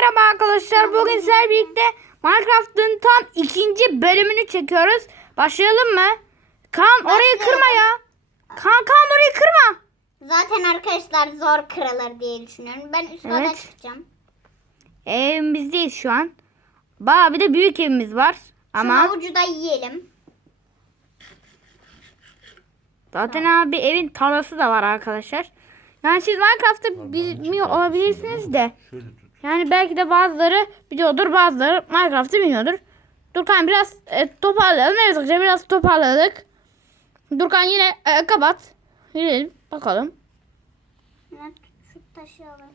merhaba arkadaşlar. Bugün sizlerle birlikte Minecraft'ın tam ikinci bölümünü çekiyoruz. Başlayalım mı? Kaan orayı kırma ya. Kaan Kaan orayı kırma. Zaten arkadaşlar zor kırılır diye düşünüyorum. Ben üst kata Evet. çıkacağım. Evimizdeyiz şu an. Baya bir de büyük evimiz var. Ama Ama havucu da yiyelim. zaten abi evin tarlası da var arkadaşlar. Yani siz Minecraft'ı bilmiyor olabilirsiniz de. Şöyle. Yani belki de bazıları biliyordur bazıları Minecraft'ı bilmiyordur. Durkan biraz e, toparlayalım. Evet arkadaşlar biraz toparladık. Durkan yine e, kapat. Yürüyelim bakalım. Evet, Şu taşı alalım.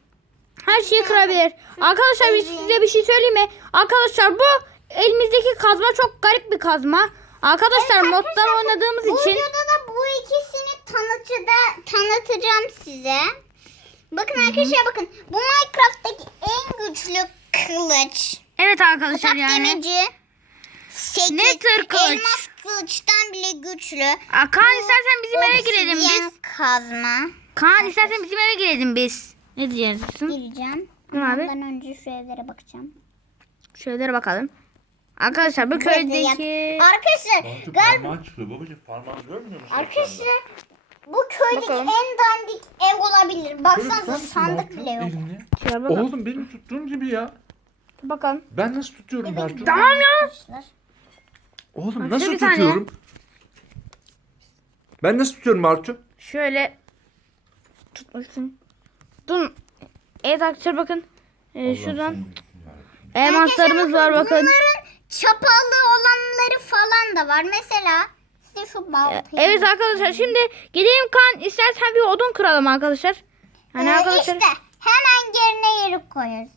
Her şeyi kırabilir. Arkadaşlar biz size bir şey söyleyeyim mi? Arkadaşlar bu elimizdeki kazma çok garip bir kazma. Arkadaşlar Evet, moddan oynadığımız Bu için videoda da bu ikisini tanıtıda, tanıtacağım size. Bakın arkadaşlar bakın. Bu güçlü kılıç. Evet arkadaşlar Tap yani. Sekiz, Ne tür kılıç? Elmas kılıçtan bile güçlü. Aa, Kaan istersen bizim eve girelim biz. kazma. Kaan istersen bizim eve girelim biz. Ne diyeceksin? Gireceğim. Hı, abi. Ondan önce şu evlere bakacağım. Şöyle bakalım. Arkadaşlar bu köydeki Arkadaşlar galiba parmağın çıkıyor. Babacığım parmağını görmüyor musun? arkadaşlar bu köydeki Bakalım. en dandik ev olabilir. Baksanıza sandık bile yok. Bakalım. Oğlum benim tuttuğum gibi ya. Bakalım. Ben nasıl tutuyorum Evet, Bartu? Tamam ya. Oğlum Bak, nasıl bir saniye. tutuyorum? Ben nasıl tutuyorum Bartu? Şöyle tutmuşsun. Dur. Evet arkadaşlar bakın. Ee, şuradan elmaslarımız var bakın. Bunların çapalı olanları falan da var. Mesela size şu baltayı. Evet arkadaşlar şimdi gidelim kan istersen bir odun kıralım arkadaşlar. Hani Ee, arkadaşlar işte hemen yerine yeri koyuyoruz.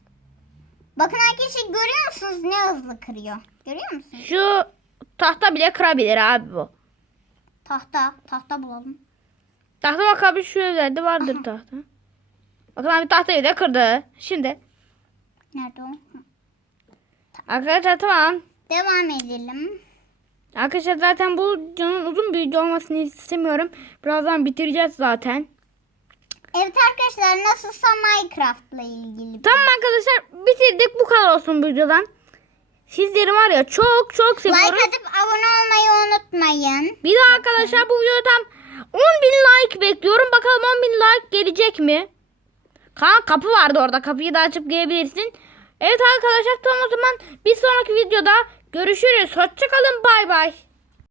Bakın arkadaşlar görüyor musunuz ne hızlı kırıyor? Görüyor musunuz? şu tahta bile kırabilir abi bu. Tahta, tahta bulalım. Tahta bak abi şu evlerde vardır tahta. Bakın abi tahtayı da kırdı. Şimdi Nerede o? Arkadaşlar tamam. Devam edelim. Arkadaşlar zaten bu videonun uzun bir video olmasını istemiyorum. Birazdan bitireceğiz zaten. Evet arkadaşlar nasılsa Minecraft'la ilgili. Tamam arkadaşlar bitirdik. Bu kadar olsun bu videodan. Sizleri var ya çok çok seviyorum. Like atıp abone olmayı unutmayın. Bir de arkadaşlar bu videoda tam 10 bin like bekliyorum. Bakalım 10 bin like gelecek mi? Kaan kapı vardı orada. Kapıyı da açıp gelebilirsin. Evet arkadaşlar tamam o zaman bir sonraki videoda görüşürüz. Hoşçakalın bay bay.